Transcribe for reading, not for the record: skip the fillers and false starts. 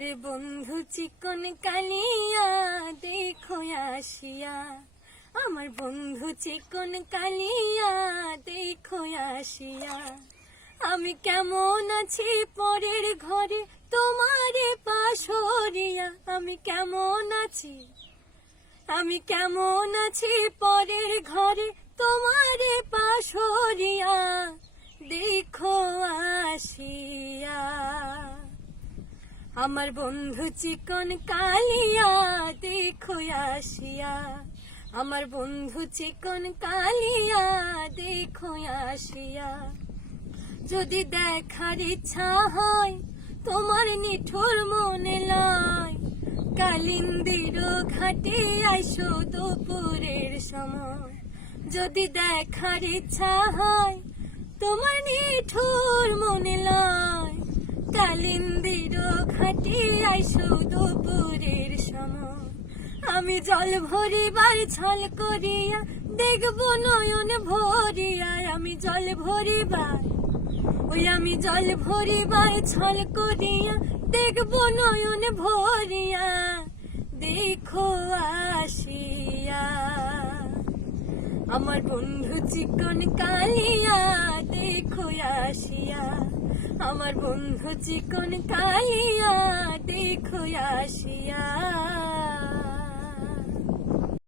রে বন্ধু চিকন কালিয়া দেখো আসিয়া, আমার বন্ধু চিকন কালিয়া দেখো আসিয়া। আমি কেমন আছি পরের ঘরে তোমারে পাশরিয়া, আমি কেমন আছি পরের ঘরে তোমারে পাশরিয়া, দেখো আসিয়া। আমার বন্ধু চিকন কালিয়া দেখো আসিয়া, আমার বন্ধু চিকন কালিয়া দেখো আসিয়া। যদি দেখার ইচ্ছা হয় তোমার নিঠুর মনে লয়, কালিন্দির ঘাটে আইসো দুপুরের সময়। যদি দেখার ইচ্ছা হয় তোমার নিঠুর মনে লয়, কালিন্দির ঘাটে আইসো দুপুরের সময়। আমি জল ভরিবার ছল করিয়া দেখবো নয়ন ভরিয়া, আমি জল ভরিবার ছল করিয়া দেখবো নয়ন ভরিয়া, দেখো আসিয়া। আমার বন্ধু চিকন কালিয়া দেখো আসিয়া, আমার বন্ধু চিকন কালিয়া দেখো আসিয়া।